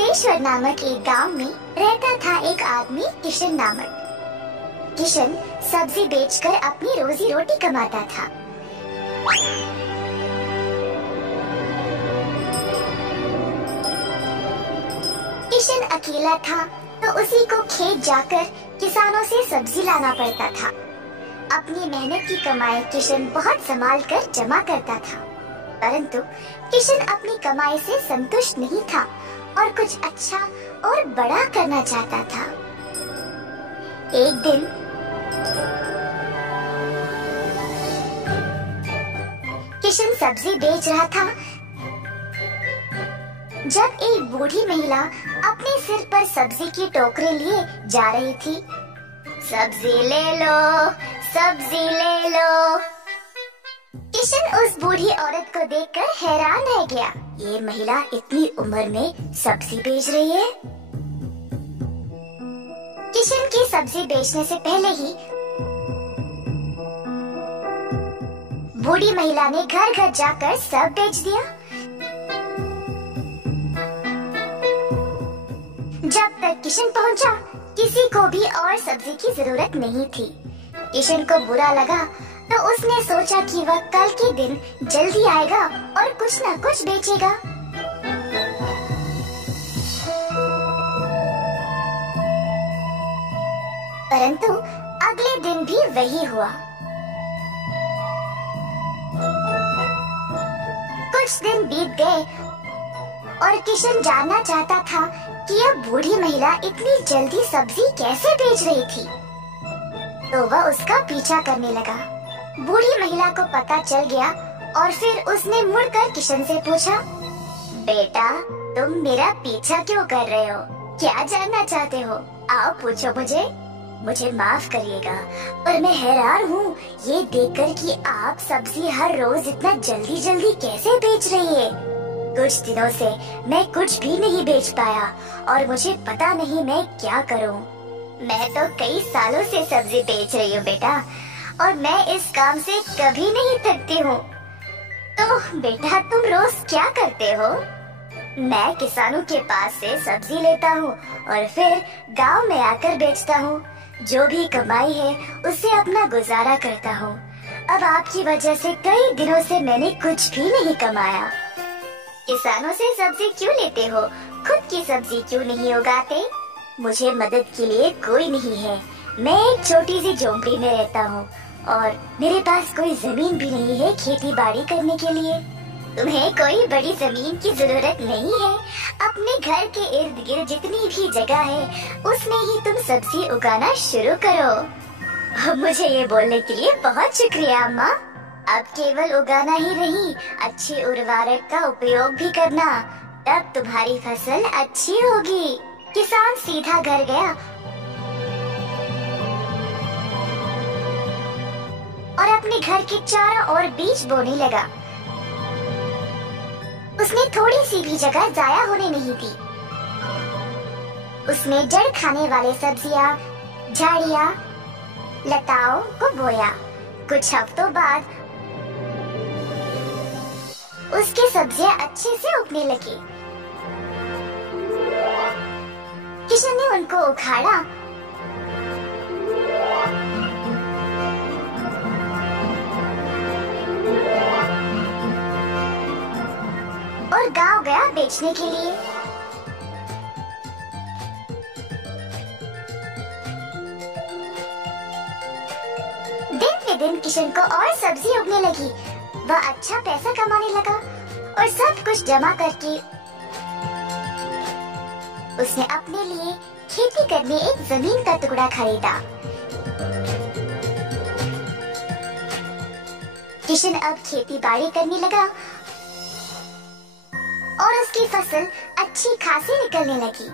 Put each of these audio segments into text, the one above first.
सिद्धेश्वर नामक एक गांव में रहता था एक आदमी किशन नामक। किशन सब्जी बेचकर अपनी रोजी रोटी कमाता था। किशन अकेला था तो उसी को खेत जाकर किसानों से सब्जी लाना पड़ता था। अपनी मेहनत की कमाई किशन बहुत संभाल कर जमा करता था, परंतु किशन अपनी कमाई से संतुष्ट नहीं था और कुछ अच्छा और बड़ा करना चाहता था। एक दिन किशन सब्जी बेच रहा था जब एक बूढ़ी महिला अपने सिर पर सब्जी की टोकरी लिए जा रही थी। सब्जी ले लो, सब्जी ले लो। किशन उस बूढ़ी औरत को देखकर हैरान रह गया। ये महिला इतनी उम्र में सब्जी बेच रही है। किशन की सब्जी बेचने से पहले ही बूढ़ी महिला ने घर घर जाकर सब बेच दिया। जब तक किशन पहुंचा, किसी को भी और सब्जी की जरूरत नहीं थी। किशन को बुरा लगा तो उसने सोचा कि वह कल के दिन जल्दी आएगा और कुछ न कुछ बेचेगा। परंतु अगले दिन भी वही हुआ। कुछ दिन बीत गए और किशन जानना चाहता था कि यह बूढ़ी महिला इतनी जल्दी सब्जी कैसे बेच रही थी, तो वह उसका पीछा करने लगा। बूढ़ी महिला को पता चल गया और फिर उसने मुड़कर किशन से पूछा, बेटा तुम मेरा पीछा क्यों कर रहे हो? क्या जानना चाहते हो? आओ पूछो मुझे। मुझे माफ करिएगा पर मैं हैरान हूँ ये देखकर कि आप सब्जी हर रोज इतना जल्दी जल्दी कैसे बेच रही है। कुछ दिनों से मैं कुछ भी नहीं बेच पाया और मुझे पता नहीं मैं क्या करूँ। मैं तो कई सालों से सब्जी बेच रही हूँ बेटा, और मैं इस काम से कभी नहीं थकती हूँ। तो बेटा तुम रोज क्या करते हो? मैं किसानों के पास से सब्जी लेता हूँ और फिर गांव में आकर बेचता हूँ। जो भी कमाई है उससे अपना गुजारा करता हूँ। अब आपकी वजह से कई दिनों से मैंने कुछ भी नहीं कमाया। किसानों से सब्जी क्यों लेते हो? खुद की सब्जी क्यों नहीं उगाते? मुझे मदद के लिए कोई नहीं है। मैं एक छोटी सी झोंपड़ी में रहता हूँ और मेरे पास कोई जमीन भी नहीं है खेती बाड़ी करने के लिए। तुम्हें कोई बड़ी जमीन की जरूरत नहीं है। अपने घर के इर्द गिर्द जितनी भी जगह है उसमें ही तुम सब्जी उगाना शुरू करो। मुझे ये बोलने के लिए बहुत शुक्रिया अम्मा। अब केवल उगाना ही नहीं, अच्छी उर्वरक का उपयोग भी करना, तब तुम्हारी फसल अच्छी होगी। किसान सीधा घर गया और अपने घर के चारों ओर बीज बोने लगा। उसने थोड़ी सी भी जगह जाया होने नहीं दी। उसने जड़ खाने वाले सब्जियां, झाड़ियां, लताओं को बोया। कुछ हफ्तों बाद उसकी सब्जियां अच्छे से उगने लगी। किशन ने उनको उखाड़ा और गांव गया बेचने के लिए। दिन पे दिन किशन को और सब्जी उगने लगी। वह अच्छा पैसा कमाने लगा और सब कुछ जमा करके उसने अपने लिए खेती करने एक जमीन का टुकड़ा खरीदा। किशन अब खेती बाड़ी करने लगा और उसकी फसल अच्छी खासी निकलने लगी।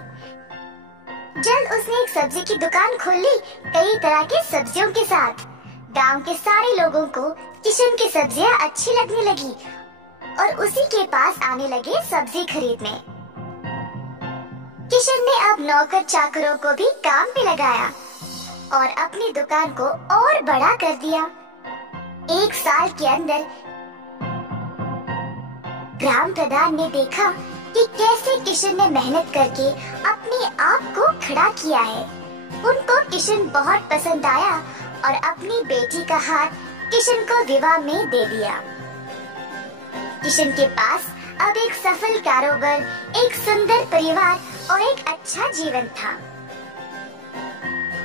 जल्द उसने एक सब्जी की दुकान खोल ली, कई तरह की सब्जियों के साथ। गांव के सारे लोगों को किशन की सब्जियां अच्छी लगने लगी और उसी के पास आने लगे सब्जी खरीदने। किशन ने अब नौकर चाकरों को भी काम पे लगाया और अपनी दुकान को और बड़ा कर दिया। एक साल के अंदर ग्राम प्रधान ने देखा कि कैसे किशन ने मेहनत करके अपने आप को खड़ा किया है। उनको किशन बहुत पसंद आया और अपनी बेटी का हाथ किशन को विवाह में दे दिया। किशन के पास अब एक सफल कारोबार, एक सुंदर परिवार और एक अच्छा जीवन था।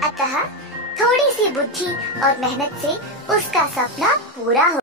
अतः थोड़ी सी बुद्धि और मेहनत से उसका सपना पूरा हो